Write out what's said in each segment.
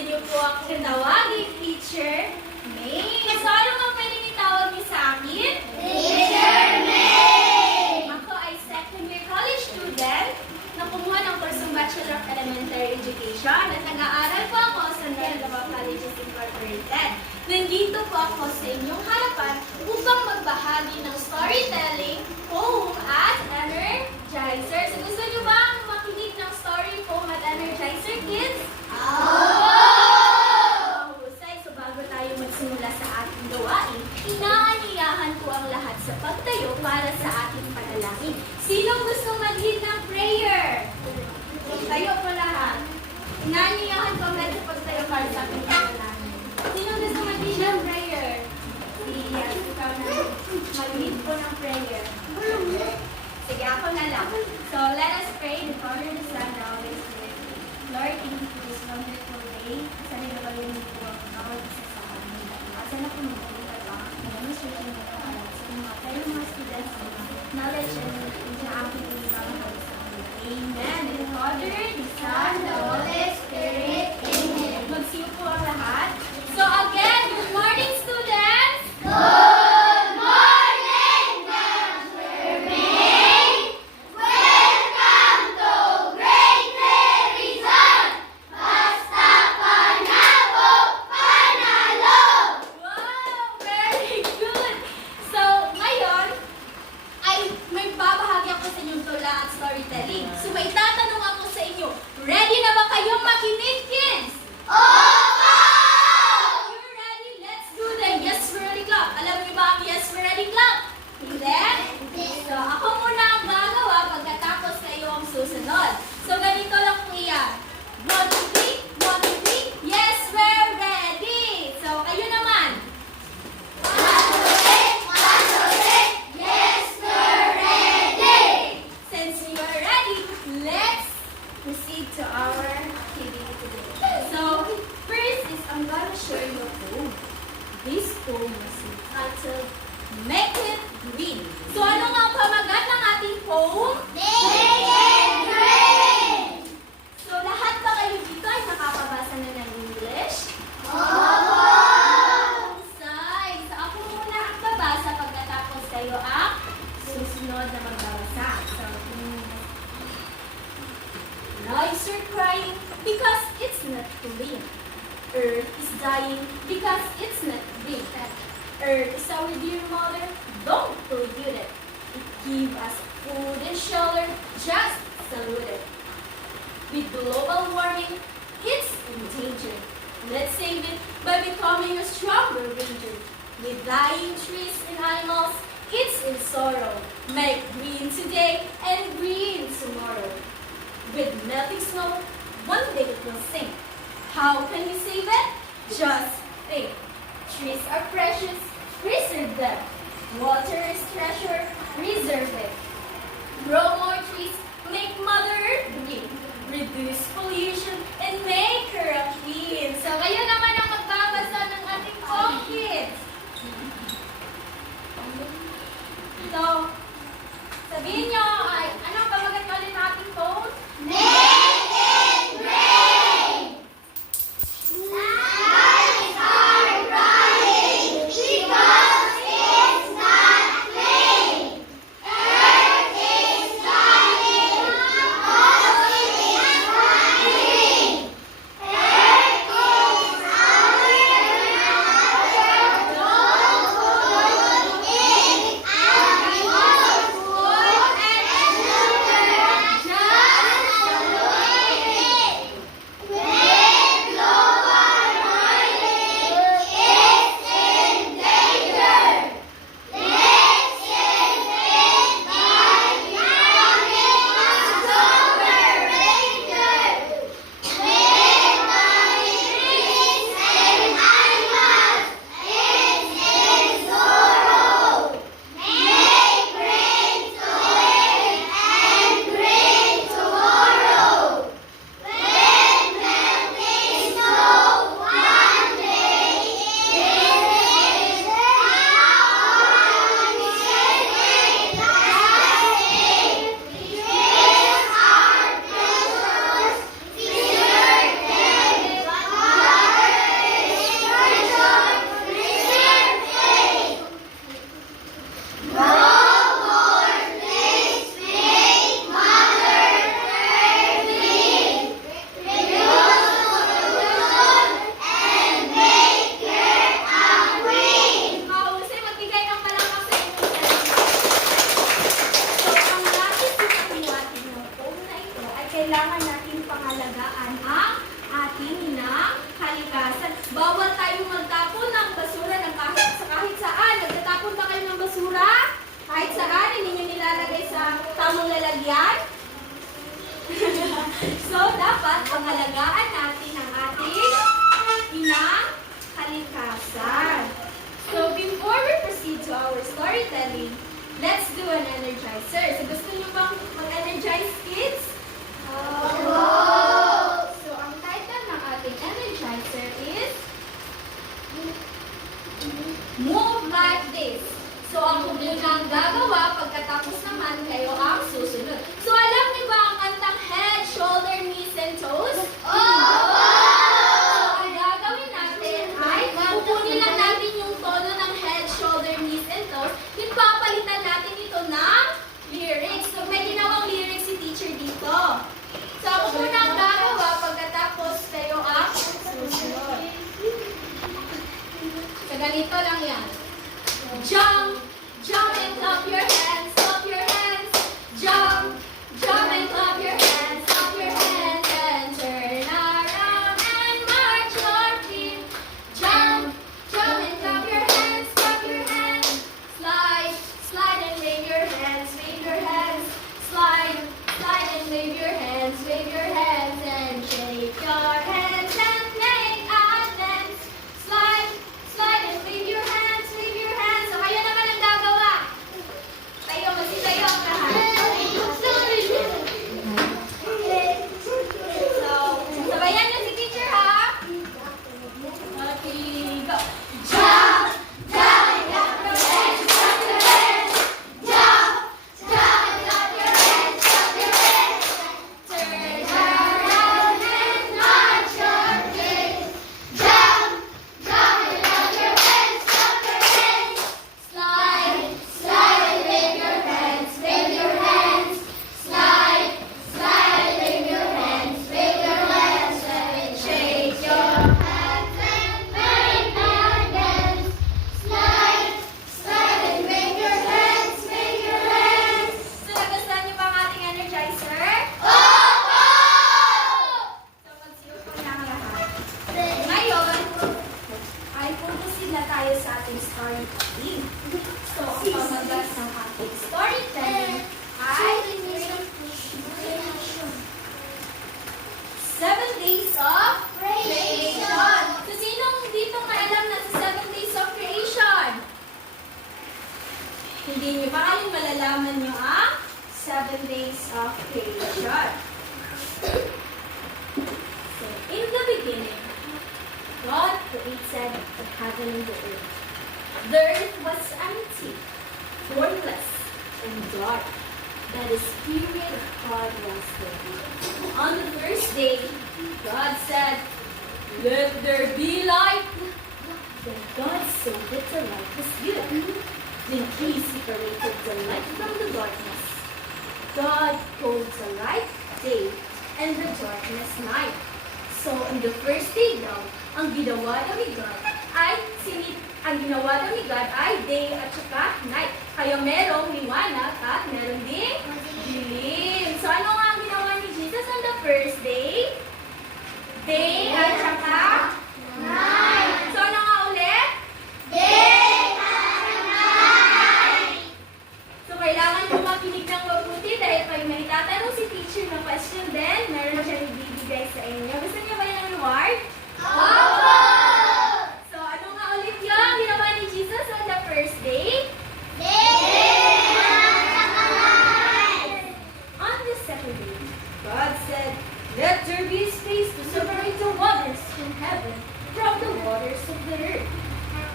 niyo po akong tawagin, Teacher May. So, ano nga pwedeng itawag niyo sa akin? Teacher May! Ako ay second year college student na kumuha ng kursong Bachelor of Elementary Education at nag-aaral po ako sa Nueva Colleges Incorporated. Nandito po ako sa inyong harapan upang magbahagi ng storytelling, poem at energizer. So, gusto niyo bang makinig ng story, poem at energizer, kids? So bago tayo magsimula sa ating gawain, inaanyayahan ko ang lahat sa pagtayo para sa ating panalangin. Sinong gusto mag-lead ng prayer? Tayo po lahat. Inaanyayahan ko ang lahat sa pagtayo para sa ating panalangin. Sinong gusto mag-lead ng prayer? Yes, ikaw na. Mag-lead po ng prayer. Sige, ako na lang. So let us pray in the Father, the Son, and the Holy Spirit. Lord, thank you for this wonderful day. Sana nabagay niyo po ang bawat isa sa amin. At sana po mag-iwag ang demonstration ng pag-aaral sa mga students na knowledge and na aking ibabahagi sa amin. Amen. In the Father, the Son, the Holy Spirit. Amen. Magsiyo po ang lahat. So again, good morning, students! Good morning, Teacher May! Welcome to Great Rizal! Basta panalo, panalo! Wow! Very good! So, ngayon, ay may babahagi ako sa inyong tula at storytelling. So, may tatanong ako sa inyo. Ready na ba kayong makinig, kids? Opo! You're ready? Let's do the Yes We're Ready Club. Alam niyo ba ang Yes We're Ready Club? Hindi? So, ako muna ang gagawa pagkatapos kayo ang susunod. So, ganito lang po yan. 1, 2, 3, 1, 2, 3. Yes, we're ready! So, kayo naman. Yes, we're ready! Since we are ready, let's proceed to our activity today. So, first is I'm gonna share you a poem. This poem is entitled Make It Green. So, ano nga ang pamagat ng ating poem? Make it green! So, lahat ba kayo dito ay nakakabasa na ng English? Opo! Say, so ako muna ang babasa pagkatapos kayo ang susunod na magbabasa. So, lives are crying because it's not clean. Earth is dying because it's not green. Earth is our dear mother, don't pollute it. It gives us food and shelter, just salute it. With global warming, it's in danger. Let's save it by becoming a stronger ranger. With dying trees and animals, it's in sorrow. Make green today and green tomorrow. With melting snow, one day it will sink. How can we save it? Just think. Trees are precious, preserve them. Water is treasure, reserve it. Grow more trees, make Mother Earth green. Reduce pollution, and make her a queen. So, kayo naman ang magbabasa ng ating poem, kids. So, sabihin nyo, ay, anong pamagat ulit ng ating poem? Make it green! Lives are crying because it's not clean. Earth is alagaan natin ang ating inang kalikasan. So before we proceed to our storytelling, let's do an energizer. So gusto niyo bang mag-energize, kids? So ang title ng ating energizer is Move Like This. So ako muna ang gagawa, pagkatapos naman kayo ang susunod. So alam niyo ba ang kantang Head, Shoulder, Knees, and Toes? So ang gagawin natin ay kukunin lang natin yung tono ng Head, Shoulder, Knees, and Toes. Yung papalitan natin ito ng lyrics. So may ginawang lyrics si teacher dito. So ako muna ang gagawa, pagkatapos kayo ang susunod. So ganito lang yan. Jump, jump and clap your hands, clap your hands. Jump, jump and clap your hands, clap your hands. And turn around and march your feet. Jump, jump and clap your hands, clap your hands. Slide, slide and wave your hands, wave your hands. Slide, slide and wave your hands, wave your hands. And shake your hands and make a dance. Slide, slide and wave your hands, wave your hands. So kayo naman ang gagawa. Tayo, tayo ang lahat. So, sabayan niyo si teacher ha. Okay, go. Jump, jump and clap your hands, clap your hands. Jump, jump and clap your hands, clap your hands. Turn Around and march your feet. Jump, jump and clap your hands, clap your hands. slide. Slide and wave your hands, wave your hands. Slide, slide and wave your hands, wave your hands. And shake your hands and make a dance. Slide, slide and wave your hands, wave your hands. So, nagustuhan niyo ba ang ating energizer? Opo! So, magsiupo na ang lahat. Ngayon, ay pupusin na tayo sa ating storytelling. So, ang pamagat ng ating storytelling ay 7 Days of Creation. So, sinong dito maalam na sa 7 Days of Creation? Hindi niyo ba kayong malalaman niyo ang 7 Days of Creation? So, in the beginning, God created the heaven and the earth. The earth was empty, formless, and dark. That the Spirit of God was there. On the first day, God said, "Let there be light." Then God saw that the light was good. Then He separated the light from the darkness. God called the light day and the darkness night. So, on the first day daw, ang ginawa daw ni God ay day at saka night. Kaya merong liwanag at meron ding dilim. So, ano nga ang ginawa ni Jesus on the first day? Day at saka night. So, ano nga ulit? Day and night. So, kailangan nyo makinig ng mabuti dahil pag may tatanong si teacher ng question din, meron na siya ibibigay sa inyo. Gusto niyo ba yung reward? Opo! So, ano nga ulit yung ginawa ni Jesus on the first day? Day and night. On the second day, God said, "Let there be space to separate the waters from heaven from the waters of the earth."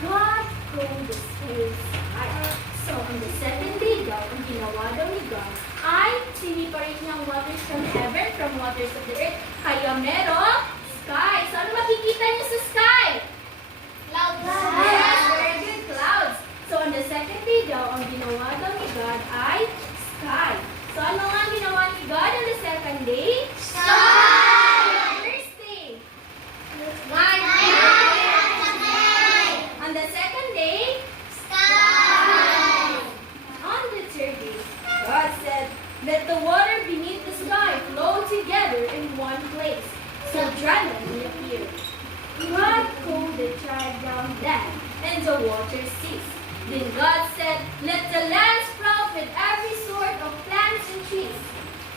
God called the space light. So, on the second day daw, ang ginawa daw ni God ay siniparate niya ang waters from heaven from waters of the earth. Kaya merong sky. So, ano makikita niyo sa sky? Yes, very good, clouds. So, on the second day daw, ang ginawa daw ni God ay sky. So, ano nga ang ginawa ni God on the second day? First day. On the second day, on the third day, God said, "Let the water beneath the sky flow together in one place." So dry land will appear. God called the dry ground land, and the water ceased. Then God said, "Let the land sprout with every sort of plants and trees."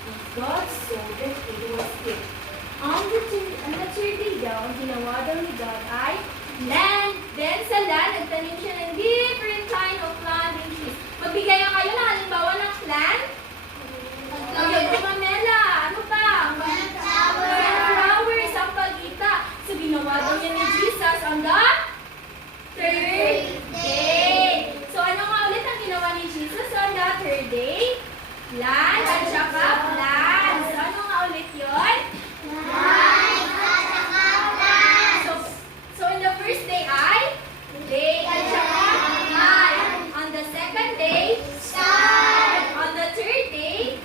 And God saw that it was good. On the third third day daw, ang ginawa daw ni God ay land. Then sa land, nagtanim siya ng different kind of plant and trees. Magbigay nga kayo ng halimbawa ng plant. Pamela, ano pa? Flowers, ang pagita. So ginawa daw niya ni Jesus on the third day. So ano nga ulit ang ginawa ni Jesus on the third day? Land at saka plant. So ano nga ulit yun? So in the first day ay day at saka night. On the second day, on the third day,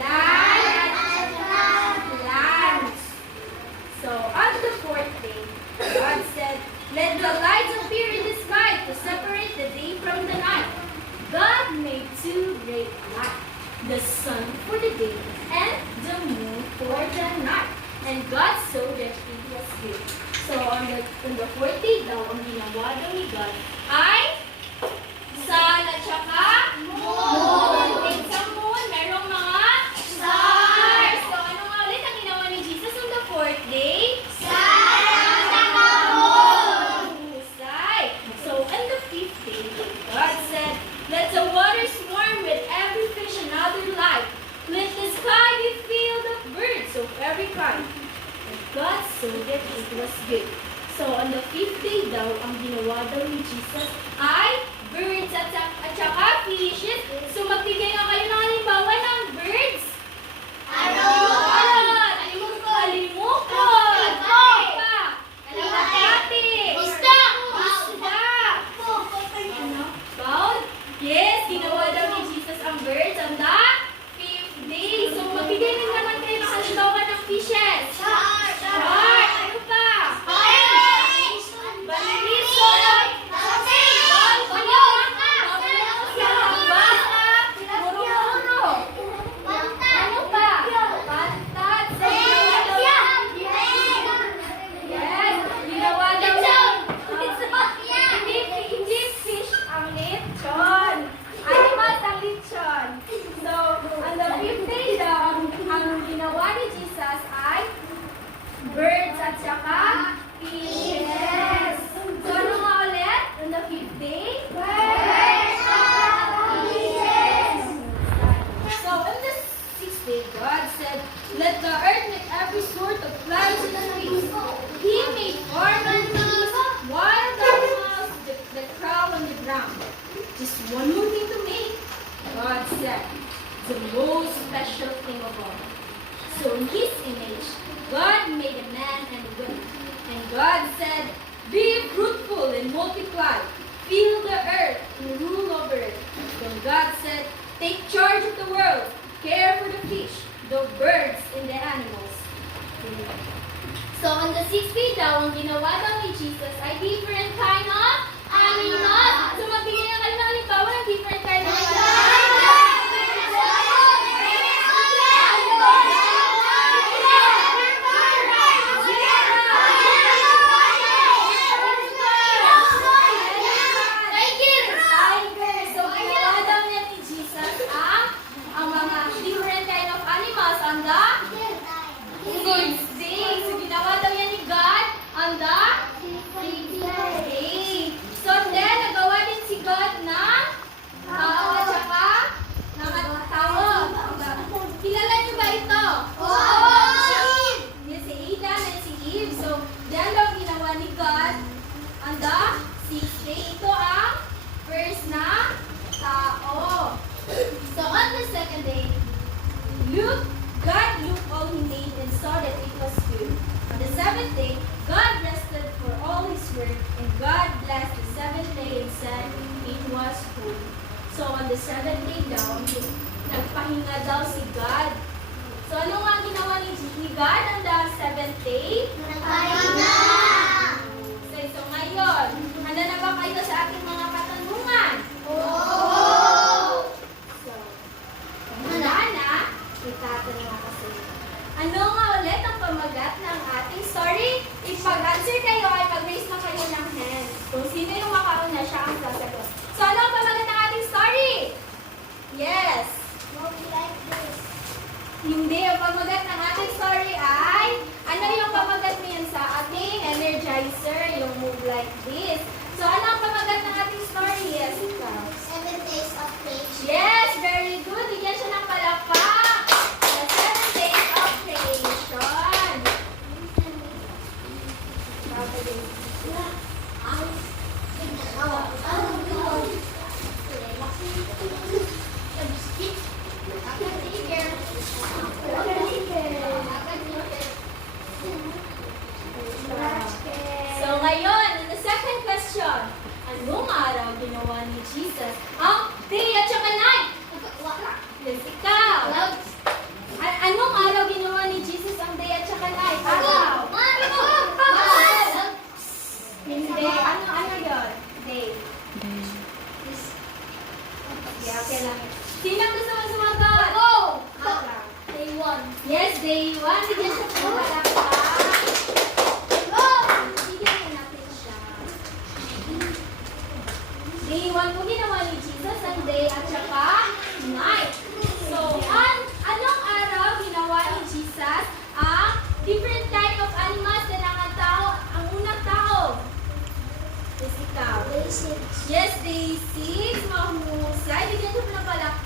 land at saka plants. So on the fourth day, God said, "Let the lights appear in the sky to separate the day from the night." God made two great lights, the sun for the day and the moon for the night. And God saw that it was good. So on the fourth day daw, ang ginawa daw ni God ay sun at saka moon. And sa moon, merong mga stars. So ano nga ulit ang ginawa ni Jesus on the fourth day? Husay. So on the fifth day, God said, "Let the waters swarm with every fish and other life. Let the sky be filled of birds of every kind." And God saw that it was good. So on the fifth day daw, ang ginawa daw ni Jesus ay birds at saka fishes. So magbigay nga kayo ng halimbawa ng birds. Alimukot. Kalapati. Isda. Bound? Yes, ginawa daw ni Jesus ang birds on the fifth day. So magbigay din naman kayo ng halimbawa ng fishes. Shark. Ano pa? Balisod. Ano pa? Pantat. Yes, ginawa daw hindi fish ang lechon. Animals ang lechon. So, on the fifth day daw, ang ginawa ni Jesus ay birds at saka fishes. So, ano nga ulit? On the fifth day? Birds at fishes. So, on the sixth day, God said, "Let the earth make every sort of plants and trees." He made farm animals, wild animals that crawl on the ground. Just one more thing to make, God said, the most special thing of all. So in His image, God made a man and a woman. And God said, "Be fruitful and multiply, fill the earth and rule over it." Then God said, "Take charge of the world, care for the fish, the birds, and the animals." So on the sixth day daw, ang ginawa daw ni Jesus ay different kind of animals. So magbigay na kayo ng halimbawa ng different kind of tiger. So ginawa daw niya ni Jesus ang mga different kind of animals on the sixth day. So ginawa daw yan ni God on the sixth day. So then, nagawa din si God ng tao at saka ng tao. Kilala niyo ba ito? Yes, si Adam and si Eve. So, yan daw ginawa ni God on the sixth day. Ito ang first na tao. So, on the second day, God looked all He made and saw that it was good. On the seventh day, God rested for all His work, and God blessed the seventh day and said it was holy. So on the seventh day daw, nagpahinga daw si God. So ano nga ginawa ni God on the seventh day? Nagpahinga! So ngayon, handa na ba kayo sa ating mga katanungan? Oo! So, handa na, itatanong ako sa iyo. Ano nga ulit ang pamagat ng ating story? If mag-answer kayo ay mag-raise na kayo ng hand. Kung sino yung makauna, siya ang sasagot. So ano ang pamagat ng ating story? Yes! Like this. Hindi. Ang pamagat ng ating story ay, ano yung pamagat niyan Kaiser, yung move like this. So, ano ang pamagat ng ating story? Yes, ikaw. 7 days of creation. Yes, very good. Bigyan siya ng palakpak. The 7 days of creation. So ngayon, in the second question, anong araw ginawa ni Jesus ang day at saka night? Yes, ikaw. Anong araw ginawa ni Jesus ang day at saka night? Araw. Hindi. Ano yun? Day. Yeah, okay lang. Sino gusto mo sumagot? Day 1. Yes, day 1. Bigyan siya po palakpak. Bigyan natin siya. Day 1 po ginawa ni Jesus ang day at saka night. So, anong araw ginawa ni Jesus ang different type of animals na nangatao ang unang tao? Yes, ikaw. Day 6. Yes, day 6. Mahusay. Bigyan siya po ng palakpak.